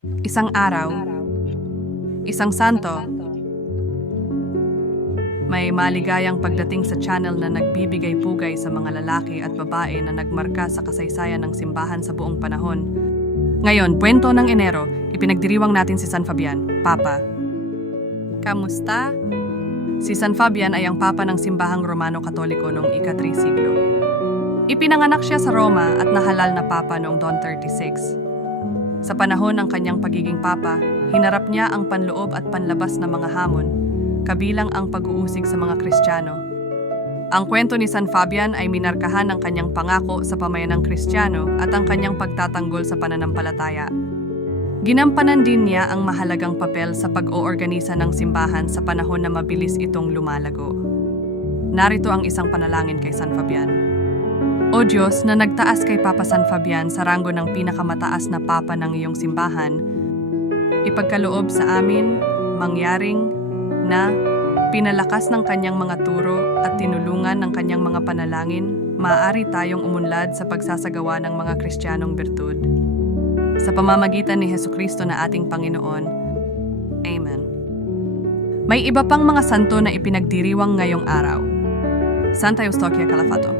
Isang araw, isang santo, may maligayang pagdating sa channel na nagbibigay pugay sa mga lalaki at babae na nagmarka sa kasaysayan ng simbahan sa buong panahon. Ngayon, kwento ng Enero, ipinagdiriwang natin si San Fabian, Papa. Kamusta? Si San Fabian ay ang Papa ng simbahang Romano-Katoliko noong ika-3 siglo. Ipinanganak siya sa Roma at nahalal na Papa noong Don 36. Sa panahon ng kanyang pagiging Papa, hinarap niya ang panloob at panlabas na mga hamon, kabilang ang pag-uusig sa mga Kristiyano. Ang kwento ni San Fabian ay minarkahan ng kanyang pangako sa pamayanang Kristiyano at ang kanyang pagtatanggol sa pananampalataya. Ginampanan din niya ang mahalagang papel sa pag-oorganisa ng simbahan sa panahon na mabilis itong lumalago. Narito ang isang panalangin kay San Fabian. O Diyos na nagtaas kay Papa San Fabian sa ranggo ng pinakamataas na papa ng iyong simbahan, ipagkaloob sa amin, mangyaring, na pinalakas ng kanyang mga turo at tinulungan ng kanyang mga panalangin, maaari tayong umunlad sa pagsasagawa ng mga kristyanong bertud. Sa pamamagitan ni Heso Kristo na ating Panginoon. Amen. May iba pang mga santo na ipinagdiriwang ngayong araw. Santa Eustoquia Calafato.